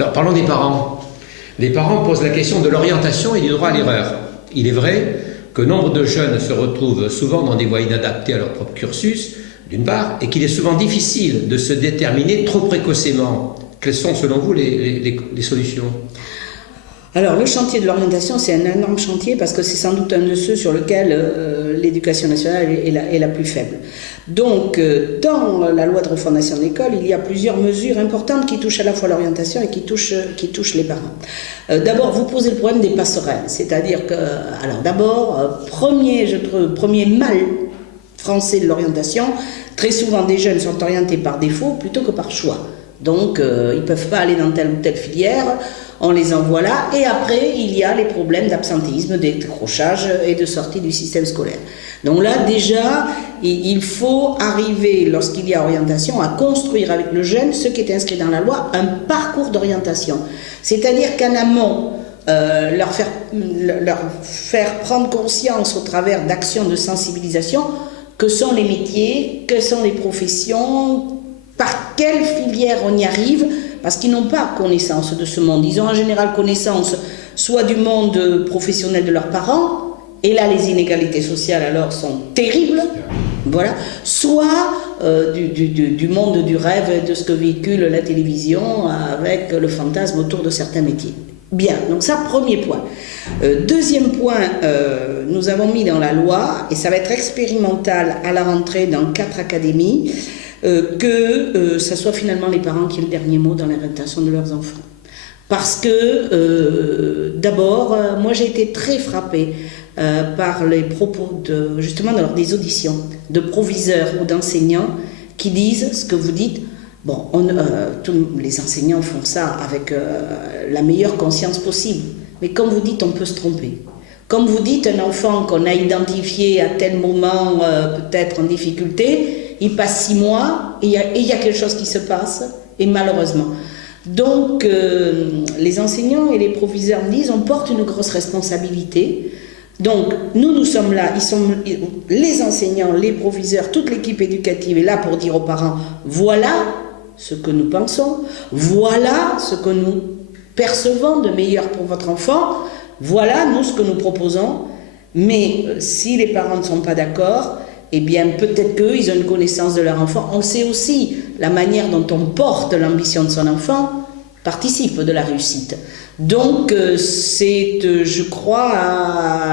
Alors parlons des parents. Les parents posent la question de l'orientation et du droit à l'erreur. Il est vrai que nombre de jeunes se retrouvent souvent dans des voies inadaptées à leur propre cursus, d'une part, et qu'il est souvent difficile de se déterminer trop précocement. Quelles sont, selon vous, les solutions ? Alors, le chantier de l'orientation, c'est un énorme chantier parce que c'est sans doute un de ceux sur lequel l'éducation nationale est la plus faible. Donc, dans la loi de refondation de l'école, il y a plusieurs mesures importantes qui touchent à la fois l'orientation et qui touchent les parents. D'abord, vous posez le problème des passerelles, c'est-à-dire que, alors d'abord, premier mal français de l'orientation, très souvent des jeunes sont orientés par défaut plutôt que par choix. Donc, ils ne peuvent pas aller dans telle ou telle filière, on les envoie là, et après, il y a les problèmes d'absentéisme, de décrochage et de sortie du système scolaire. Donc là, déjà, il faut arriver, lorsqu'il y a orientation, à construire avec le jeune, ce qui est inscrit dans la loi, un parcours d'orientation. C'est-à-dire qu'en amont, leur faire prendre conscience au travers d'actions de sensibilisation que sont les métiers, que sont les professions, par quelle filière on y arrive, parce qu'ils n'ont pas connaissance de ce monde. Ils ont en général connaissance soit du monde professionnel de leurs parents, et là les inégalités sociales alors sont terribles, voilà, soit du monde du rêve, de ce que véhicule la télévision avec le fantasme autour de certains métiers. Bien, donc ça, premier point. Deuxième point, nous avons mis dans la loi, et ça va être expérimental à la rentrée dans 4 académies, que ça soit finalement les parents qui aient le dernier mot dans l'orientation de leurs enfants. Parce que, d'abord, moi j'ai été très frappée par les propos justement des auditions de proviseurs ou d'enseignants qui disent ce que vous dites. Bon, tous les enseignants font ça avec la meilleure conscience possible. Mais comme vous dites, on peut se tromper. Comme vous dites, un enfant qu'on a identifié à tel moment peut-être en difficulté, il passe 6 mois et il y a quelque chose qui se passe, et malheureusement. Donc, les enseignants et les proviseurs me disent, on porte une grosse responsabilité. Donc, nous sommes là, les enseignants, les proviseurs, toute l'équipe éducative est là pour dire aux parents, voilà ce que nous pensons, voilà ce que nous percevons de meilleur pour votre enfant, voilà nous ce que nous proposons, mais si les parents ne sont pas d'accord, eh bien peut-être qu'eux, ils ont une connaissance de leur enfant. On sait aussi la manière dont on porte l'ambition de son enfant participe de la réussite. Donc je crois,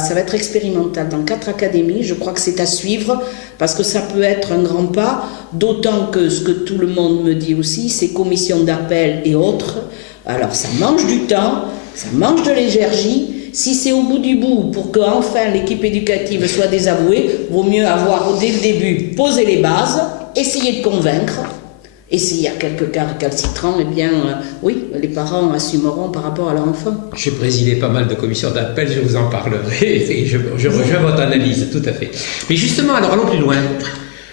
ça va être expérimental dans 4 académies, je crois que c'est à suivre, parce que ça peut être un grand pas, d'autant que ce que tout le monde me dit aussi, ces commissions d'appel et autres, alors ça mange du temps, ça mange de l'énergie. Si c'est au bout du bout, pour que enfin l'équipe éducative soit désavouée, vaut mieux avoir dès le début posé les bases, essayer de convaincre. Et s'il y a quelques cas récalcitrants, eh bien, oui, les parents assumeront par rapport à leur enfant. J'ai présidé pas mal de commissions d'appel, je vous en parlerai, et je rejoins votre analyse, tout à fait. Mais justement, alors allons plus loin.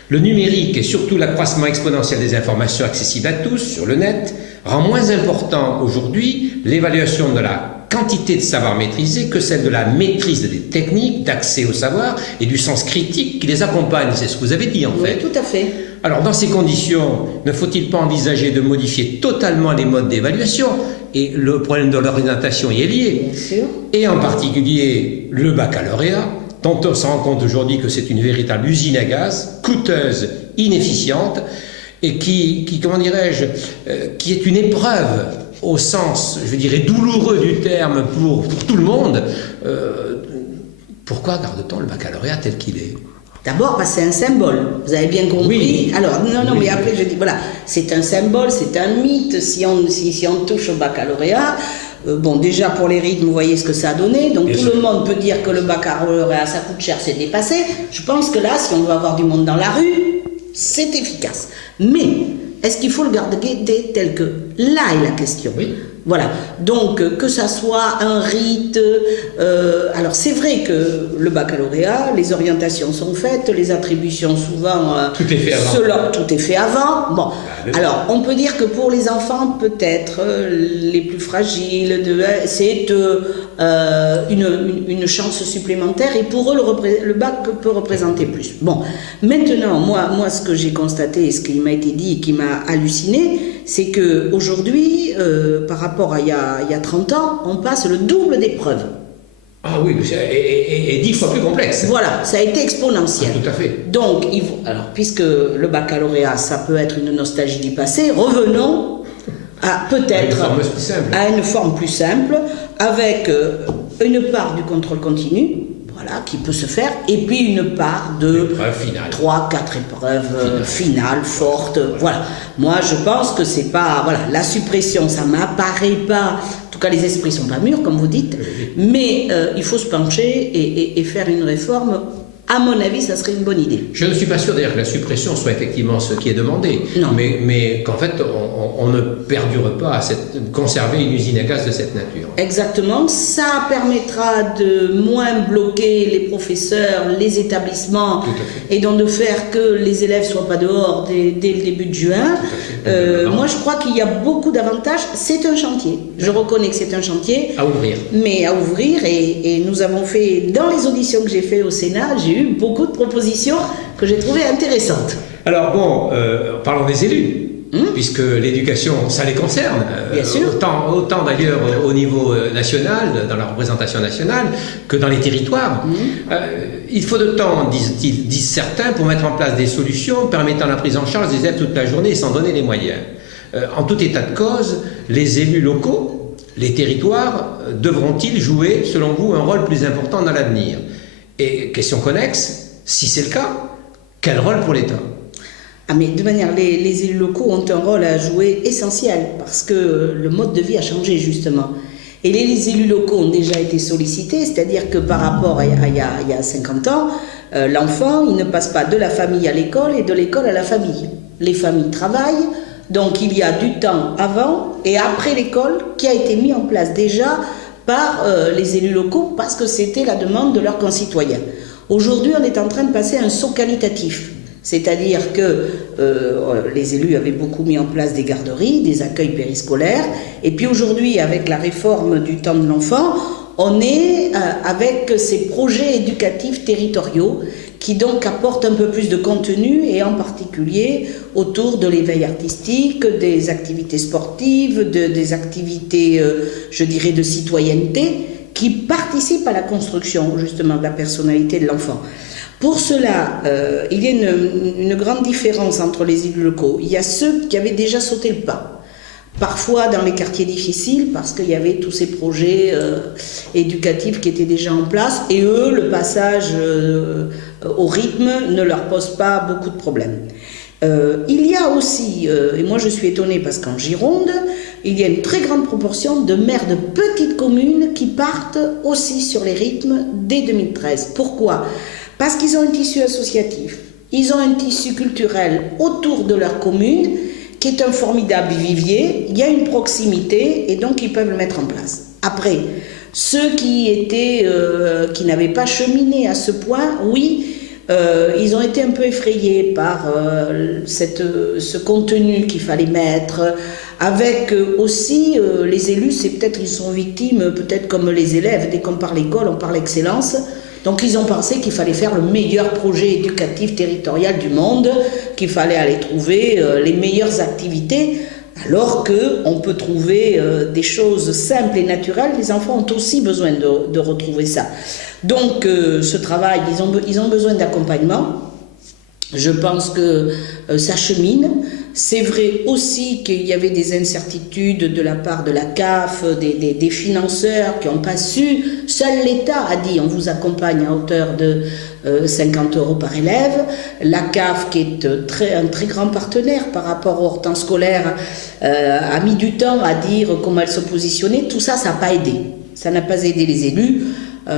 Le numérique et surtout l'accroissement exponentiel des informations accessibles à tous sur le net rend moins important aujourd'hui l'évaluation de la quantité de savoir maîtrisé que celle de la maîtrise des techniques, d'accès au savoir et du sens critique qui les accompagne. C'est ce que vous avez dit en fait. Oui, tout à fait. Alors dans ces conditions, ne faut-il pas envisager de modifier totalement les modes d'évaluation? Et le problème de l'orientation y est lié. Bien sûr. Et en particulier le baccalauréat, dont on se rend compte aujourd'hui que c'est une véritable usine à gaz, coûteuse, inefficiente, et qui comment dirais-je, qui est une épreuve au sens, je dirais, douloureux du terme pour tout le monde. Pourquoi garde-t-on le baccalauréat tel qu'il est? D'abord, parce que c'est un symbole, vous avez bien compris. Oui. Alors, non, Oui. mais après je dis, voilà, c'est un symbole, c'est un mythe, si on touche au baccalauréat, bon, déjà pour les rythmes, vous voyez ce que ça a donné, donc Bien tout sûr. le monde peut dire que le baccalauréat, ça coûte cher, c'est dépassé. Je pense que là, si on veut avoir du monde dans la rue, c'est efficace. Mais, est-ce qu'il faut le garder tel que? Là est la question. Oui. Voilà, donc que ça soit un rite, alors c'est vrai que le baccalauréat, les orientations sont faites, les attributions souvent... Tout est fait avant. Tout est fait avant, bon. oui. Alors on peut dire que pour les enfants peut-être les plus fragiles, c'est une chance supplémentaire et pour eux le bac peut représenter plus. Bon, maintenant moi ce que j'ai constaté et ce qui m'a été dit et qui m'a m'a halluciné, c'est qu'aujourd'hui, par rapport à il y a 30 ans, on passe le double d'épreuves. Ah oui, et 10 fois plus complexe. Voilà, ça a été exponentiel. Ah, tout à fait. Donc, alors, puisque le baccalauréat, ça peut être une nostalgie du passé, revenons à peut-être à une forme plus simple, avec une part du contrôle continu, voilà, qui peut se faire, et puis une part de 3-4 épreuves finales, fortes. Voilà. Moi, je pense que c'est pas... Voilà, la suppression, ça m'apparaît pas... En tout cas, les esprits sont pas mûrs, comme vous dites, mais il faut se pencher et faire une réforme. À mon avis, ça serait une bonne idée. Je ne suis pas sûr d'ailleurs que la suppression soit effectivement ce qui est demandé, mais qu'en fait, on ne perdure pas à conserver une usine à gaz de cette nature. Exactement. Ça permettra de moins bloquer les professeurs, les établissements, et donc de faire que les élèves ne soient pas dehors dès le début de juin. Moi, je crois qu'il y a beaucoup d'avantages. C'est un chantier. Je reconnais que c'est un chantier. À ouvrir. Mais à ouvrir, et nous avons fait, dans les auditions que j'ai faites au Sénat, j'ai eu beaucoup de propositions que j'ai trouvées intéressantes. Alors bon, parlons des élus. Puisque l'éducation, ça les concerne, bien sûr. Autant d'ailleurs au niveau national, dans la représentation nationale, que dans les territoires. Il faut de temps, disent certains, pour mettre en place des solutions permettant la prise en charge des élèves toute la journée sans donner les moyens. En tout état de cause, les élus locaux, les territoires, devront-ils jouer, selon vous, un rôle plus important dans l'avenir? Et question connexe, si c'est le cas, quel rôle pour l'État? Ah mais de manière, les élus locaux ont un rôle à jouer essentiel parce que le mode de vie a changé justement. Et les élus locaux ont déjà été sollicités, c'est-à-dire que par rapport à il y a 50 ans, l'enfant, il ne passe pas de la famille à l'école et de l'école à la famille. Les familles travaillent, donc il y a du temps avant et après l'école qui a été mis en place déjà par les élus locaux parce que c'était la demande de leurs concitoyens. Aujourd'hui, on est en train de passer à un saut qualitatif. C'est-à-dire que les élus avaient beaucoup mis en place des garderies, des accueils périscolaires, et puis aujourd'hui, avec la réforme du temps de l'enfant, on est avec ces projets éducatifs territoriaux qui donc apportent un peu plus de contenu, et en particulier autour de l'éveil artistique, des activités sportives, des activités, je dirais, de citoyenneté, qui participent à la construction justement de la personnalité de l'enfant. Pour cela, il y a une grande différence entre les élus locaux. Il y a ceux qui avaient déjà sauté le pas, parfois dans les quartiers difficiles, parce qu'il y avait tous ces projets éducatifs qui étaient déjà en place, et eux, le passage au rythme ne leur pose pas beaucoup de problèmes. Il y a aussi, et moi je suis étonnée parce qu'en Gironde, il y a une très grande proportion de maires de petites communes qui partent aussi sur les rythmes dès 2013. Pourquoi ? Parce qu'ils ont un tissu associatif, ils ont un tissu culturel autour de leur commune qui est un formidable vivier, il y a une proximité et donc ils peuvent le mettre en place. Après, ceux qui n'avaient pas cheminé à ce point, oui, ils ont été un peu effrayés par ce contenu qu'il fallait mettre, avec aussi les élus, c'est peut-être ils sont victimes, peut-être comme les élèves, dès qu'on parle école, on parle excellence. Donc ils ont pensé qu'il fallait faire le meilleur projet éducatif territorial du monde, qu'il fallait aller trouver les meilleures activités, alors qu'on peut trouver des choses simples et naturelles. Les enfants ont aussi besoin de retrouver ça. Donc ce travail, ils ont besoin d'accompagnement. Je pense que ça chemine. C'est vrai aussi qu'il y avait des incertitudes de la part de la CAF, des financeurs qui n'ont pas su. Seul l'État a dit on vous accompagne à hauteur de 50 € par élève. La CAF, qui est un très grand partenaire par rapport au temps scolaire, a mis du temps à dire comment elle se positionnait. Tout ça, ça n'a pas aidé. Ça n'a pas aidé les élus.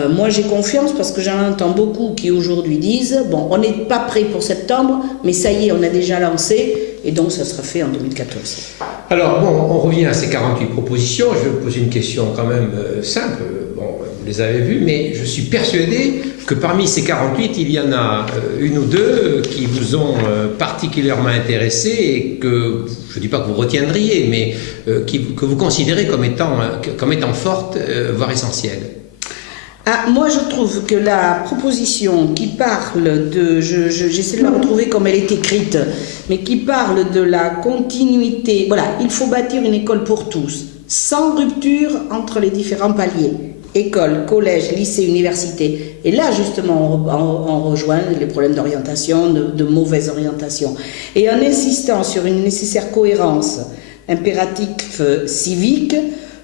Moi j'ai confiance parce que j'en entends beaucoup qui aujourd'hui disent bon, on n'est pas prêt pour septembre, mais ça y est, on a déjà lancé et donc ça sera fait en 2014. Alors bon, on revient à ces 48 propositions. Je vais vous poser une question quand même simple. Bon, vous les avez vues, mais je suis persuadé que parmi ces 48, il y en a une ou deux qui vous ont particulièrement intéressé et que, je ne dis pas que vous retiendriez, mais que vous considérez comme étant fortes, voire essentielles. Ah, moi, je trouve que la proposition qui parle de, j'essaie de la retrouver comme elle est écrite, mais qui parle de la continuité, voilà, il faut bâtir une école pour tous, sans rupture entre les différents paliers, école, collège, lycée, université. Et là, justement, on rejoint les problèmes d'orientation, de mauvaise orientation. Et en insistant sur une nécessaire cohérence, impératif civique,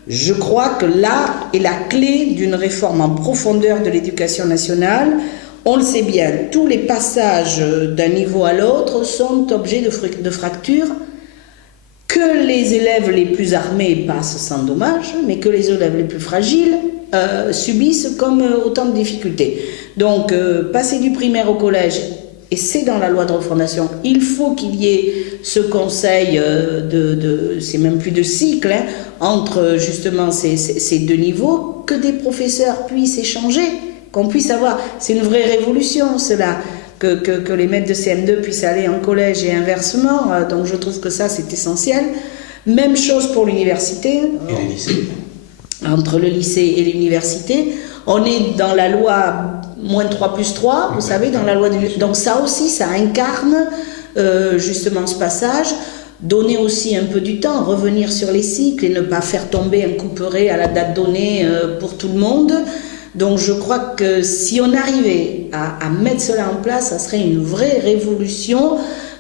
je crois que là est la clé d'une réforme en profondeur de l'éducation nationale. On le sait bien, tous les passages d'un niveau à l'autre sont objets de fractures, que les élèves les plus armés passent sans dommage, mais que les élèves les plus fragiles subissent comme autant de difficultés. Donc, passer du primaire au collège, et c'est dans la loi de refondation, il faut qu'il y ait ce conseil c'est même plus de cycle, hein, entre justement ces deux niveaux, que des professeurs puissent échanger, qu'on puisse avoir, c'est une vraie révolution cela, que les maîtres de CM2 puissent aller en collège et inversement, donc je trouve que ça c'est essentiel. Même chose pour l'université. Et les lycées. Entre le lycée et l'université, on est dans la loi -3+3, vous savez, dans la loi de... Donc ça aussi, ça incarne justement ce passage, donner aussi un peu du temps, revenir sur les cycles et ne pas faire tomber un couperet à la date donnée pour tout le monde. Donc je crois que si on arrivait à mettre cela en place, ça serait une vraie révolution,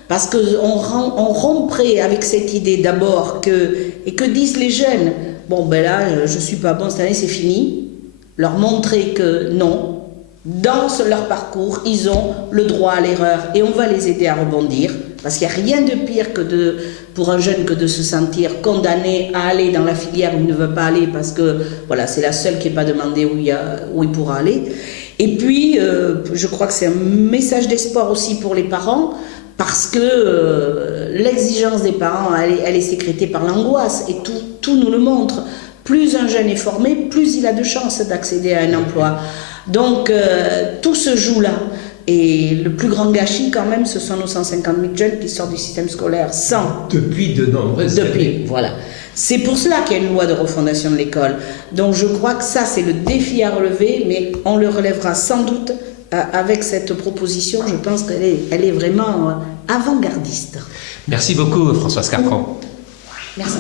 parce qu'on romprait avec cette idée d'abord et que disent les jeunes, bon ben là je suis pas bon cette année, c'est fini. Leur montrer que non, dans leur parcours, ils ont le droit à l'erreur et on va les aider à rebondir, parce qu'il n'y a rien de pire pour un jeune que de se sentir condamné à aller dans la filière où il ne veut pas aller, parce que voilà, c'est la seule qui n'est pas demandée où il pourra aller. Et puis, je crois que c'est un message d'espoir aussi pour les parents, parce que l'exigence des parents, elle est sécrétée par l'angoisse, et tout nous le montre. Plus un jeune est formé, plus il a de chances d'accéder à un emploi. Donc, tout se joue là. Et le plus grand gâchis, quand même, ce sont nos 150 000 jeunes qui sortent du système scolaire sans... Depuis de nombreuses années. Voilà. C'est pour cela qu'il y a une loi de refondation de l'école. Donc, je crois que ça, c'est le défi à relever, mais on le relèvera sans doute avec cette proposition. Je pense qu'elle est vraiment avant-gardiste. Merci beaucoup, Françoise Carpron. Merci.